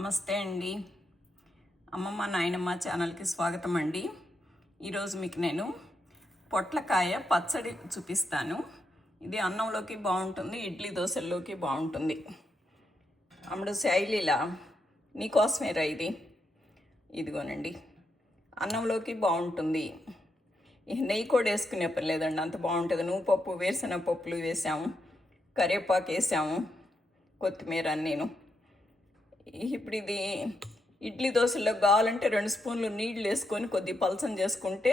నమస్తే అండి. అమ్మమ్మ నాయనమ్మ ఛానల్కి స్వాగతం అండి. ఈరోజు మీకు నేను పొట్లకాయ పచ్చడి చూపిస్తాను. ఇది అన్నంలోకి బాగుంటుంది, ఇడ్లీ దోశల్లోకి బాగుంటుంది. అమ్మడు శైలిలా నీకోసమేరా ఇదిగోనండి. అన్నంలోకి బాగుంటుంది. నెయ్యి కూడా వేసుకునే పని లేదండి, అంత బాగుంటుంది. నువ్వుపప్పు, వేరుశనగ పప్పులు వేసాము, కరివేపాకు వేసాము, కొత్తిమీర నేను. ఇప్పుడు ఇది ఇడ్లీ దోశల్లో కావాలంటే 2 స్పూన్లు నీళ్ళు వేసుకొని కొద్ది పలసం చేసుకుంటే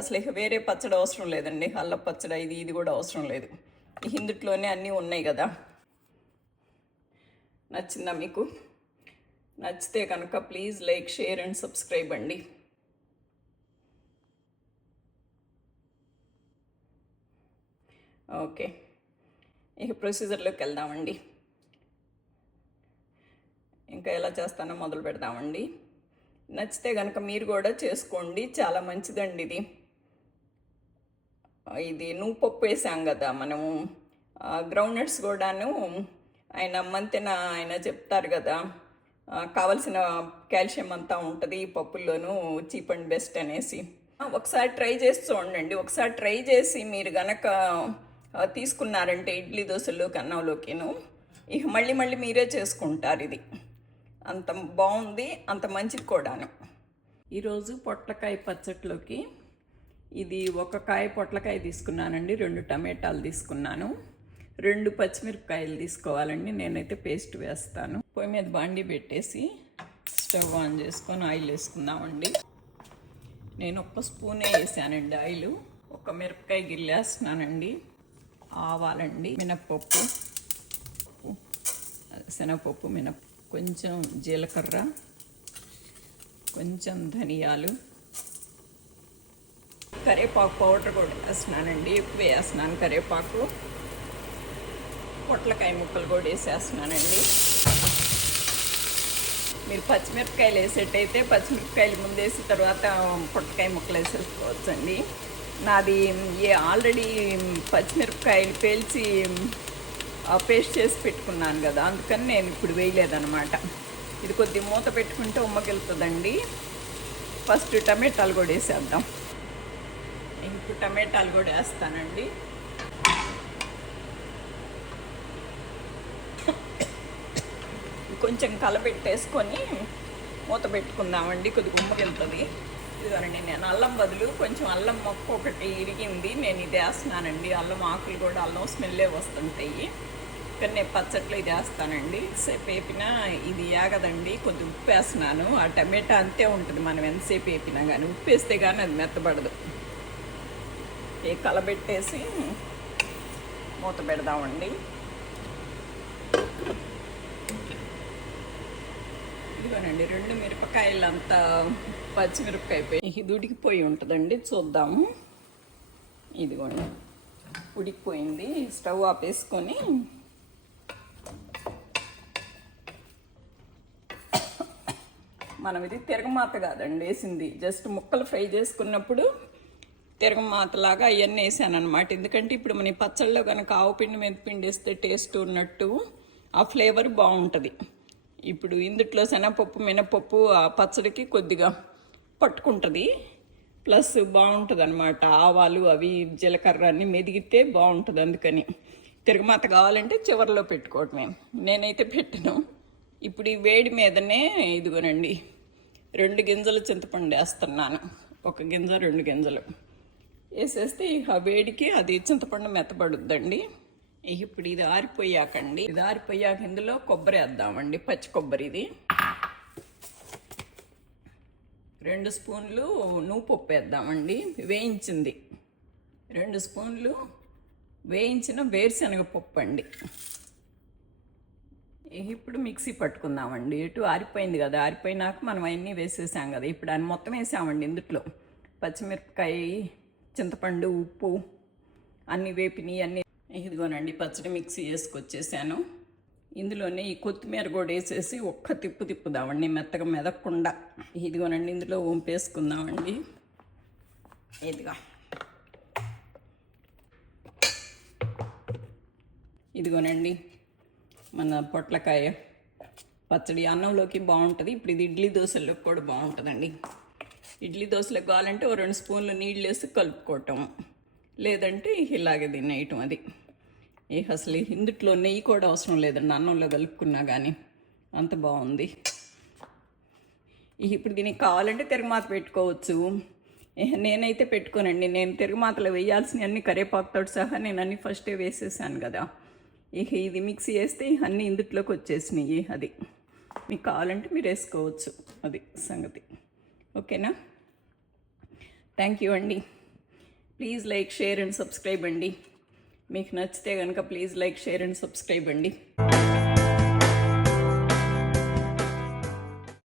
అసలు వేరే పచ్చడి అవసరం లేదండి. అల్ల పచ్చడి ఇది కూడా అవసరం లేదు. ఇందుట్లోనే అన్నీ ఉన్నాయి కదా. నచ్చిందా మీకు? నచ్చితే కనుక please like, share and subscribe అండి. ఓకే, ఇక ప్రొసీజర్లోకి వెళ్దామండి. ఇంకా ఎలా చేస్తానో మొదలు పెడదామండి. నచ్చితే కనుక మీరు కూడా చేసుకోండి, చాలా మంచిదండి. ఇది నువ్వుపప్పు వేసాం కదా మనము, గ్రౌండ్ నట్స్ కూడాను ఆయన చెప్తారు కదా, కావలసిన కాల్షియం అంతా ఉంటుంది ఈ పప్పుల్లోనూ, చీప్ అండ్ బెస్ట్ అనేసి. ఒకసారి ట్రై చేసి చూడండి. ఒకసారి ట్రై చేసి మీరు గనక తీసుకున్నారంటే ఇడ్లీ దోశల్లోకి, అన్నంలోకిను, ఇక మళ్ళీ మీరే చేసుకుంటారు. ఇది అంత బాగుంది, అంత మంచిది కూడాను. ఈరోజు పొట్లకాయ పచ్చట్లోకి ఇది ఒక కాయ పొట్లకాయ తీసుకున్నానండి, 2 టమాటాలు తీసుకున్నాను, 2 పచ్చిమిరపకాయలు తీసుకోవాలండి. నేనైతే పేస్ట్ వేస్తాను. పొయ్యి మీద బాండి పెట్టేసి స్టవ్ ఆన్ చేసుకొని ఆయిల్ వేసుకుందామండి. నేను 1 స్పూనే వేసానండి ఆయిల్. 1 మిరపకాయ గిల్లేస్తున్నానండి. ఆవాలండి, మినప్పప్పు, శనగపప్పు, కొంచెం జీలకర్ర, కొంచెం ధనియాలు, కరివేపాకు పౌడర్ కూడా వేస్తున్నానండి. ఎక్కువ వేస్తున్నాను కరివేపాకు. పొట్లకాయ ముక్కలు కూడా వేసేస్తున్నానండి. మీరు పచ్చిమిరపకాయలు వేసేటైతే పచ్చిమిరపకాయలు ముందేసి తర్వాత పొట్లకాయ ముక్కలు వేసేసుకోవచ్చండి. నాది ఆల్రెడీ పచ్చిమిరపకాయలు పేల్చి పేస్ట్ చేసి పెట్టుకున్నాను కదా, అందుకని నేను ఇప్పుడు వేయలేదన్నమాట. ఇది కొద్దిగా మూత పెట్టుకుంటే ఉమ్మకెళ్తుందండి. ఫస్ట్ టమాటాలు కూడా వేసేద్దాం. ఇప్పుడు టమాటాలు కూడా వేస్తానండి. కొంచెం కలబెట్టేసుకొని మూత పెట్టుకుందామండి, కొద్దిగా ఉమ్మకెళ్తుంది. ఇదిగోనండి, నేను అల్లం బదులు కొంచెం అల్లం మొక్క ఒకటి ఇరిగింది, నేను ఇది వేస్తున్నానండి. అల్లం ఆకులు కూడా అల్లం స్మెల్లే వస్తుంటాయి, కానీ నేను పచ్చట్లో ఇది వేస్తానండి. సేపు వేపినా ఇది ఏగదండి. కొద్దిగా ఉప్పు వేస్తున్నాను. ఆ టమాటా అంతే ఉంటుంది, మనం ఎంతసేపు వేపినా కానీ. ఉప్పు వేస్తే కానీ అది మెత్తబడదు. కలబెట్టేసి మూత పెడదామండి. ఇదిగోనండి, 2 మిరపకాయలు అంతా పచ్చిమిరపకాయ ఇది ఉడికిపోయి ఉంటుందండి. చూద్దాము. ఇదిగోండి, ఉడికిపోయింది. స్టవ్ ఆపేసుకొని మనం ఇది తిరగమాత కాదండి వేసింది, జస్ట్ ముక్కలు ఫ్రై చేసుకున్నప్పుడు తిరగమాతలాగా అవన్నీ వేసాను అనమాట. ఎందుకంటే ఇప్పుడు మన పచ్చళ్ళలో కనుక ఆవు పిండి మెంతిపిండి వేస్తే టేస్ట్ ఉన్నట్టు ఆ ఫ్లేవర్ బాగుంటుంది. ఇప్పుడు ఇందుట్లో శనగపప్పు, మినపప్పు ఆ పచ్చడికి కొద్దిగా పట్టుకుంటుంది, ప్లస్ బాగుంటుంది అనమాట. ఆవాలు అవి జీలకర్ర అన్నీ మెదిగితే బాగుంటుంది. అందుకని తిరగమాత కావాలంటే చివరిలో పెట్టుకోవటమే. నేనైతే పెట్టను. ఇప్పుడు ఈ వేడి మీదనే ఇదిగోనండి 2 గింజలు చింతపండు వేస్తున్నాను. 1 గింజ 2 గింజలు వేసేస్తే ఆ వేడికి అది చింతపండు మెత్తబడుద్దండి. ఇప్పుడు ఇది ఆరిపోయాకండి, ఇది ఆరిపోయాక ఇందులో కొబ్బరి వేద్దామండి, పచ్చి కొబ్బరి. ఇది 2 స్పూన్లు నువ్వుపప్పు వేద్దామండి, వేయించింది. 2 స్పూన్లు వేయించిన వేరుశనగ పప్పు అండి. ఇప్పుడు మిక్సీ పట్టుకుందామండి. ఇటు ఆరిపోయింది కదా, ఆరిపోయినాక మనం అవన్నీ వేసేసాం కదా. ఇప్పుడు అన్ని మొత్తం వేసామండి ఇందులో. పచ్చిమిరపకాయ, చింతపండు, ఉప్పు అన్నీ వేపిని అన్నీ. ఇదిగోనండి, పచ్చడి మిక్సీ వేసుకొచ్చేసాను. ఇందులోనే ఈ కొత్తిమీర కూడా వేసేసి ఒక్క తిప్పుదామండి, మెత్తగా మెదక్కుండా. ఇదిగోనండి, ఇందులో వంపేసుకుందామండి. ఇదిగోనండి, మన పొట్లకాయ పచ్చడి అన్నంలోకి బాగుంటుంది. ఇప్పుడు ఇది ఇడ్లీ దోశల్లోకి కూడా బాగుంటుందండి. ఇడ్లీ దోశలకు కావాలంటే ఓ 2 స్పూన్లు నీళ్ళు వేసి కలుపుకోవటం, లేదంటే ఇలాగే తినేయటం. అది అసలు ఇందుట్లో నెయ్యి కూడా అవసరం లేదండి, అన్నంలో కలుపుకున్నా కానీ అంత బాగుంది. ఇప్పుడు దీనికి కావాలంటే తిరగమాత పెట్టుకోవచ్చు. నేనైతే పెట్టుకోనండి. నేను తిరగమాతలో వేయాల్సినవి అన్ని కరివేపాకుతో సహా నేను అన్నీ ఫస్టే వేసేసాను కదా. ఇది మిక్సీ వేస్తే అన్నీ ఇందుట్లోకి వచ్చేసినాయి. అది మీకు కావాలంటే మీరు వేసుకోవచ్చు. అది సంగతి. ఓకేనా? థ్యాంక్ యూ అండి. Please like, share and subscribe అండి. మీకు నచ్చితే కనుక please like, share and subscribe అండి.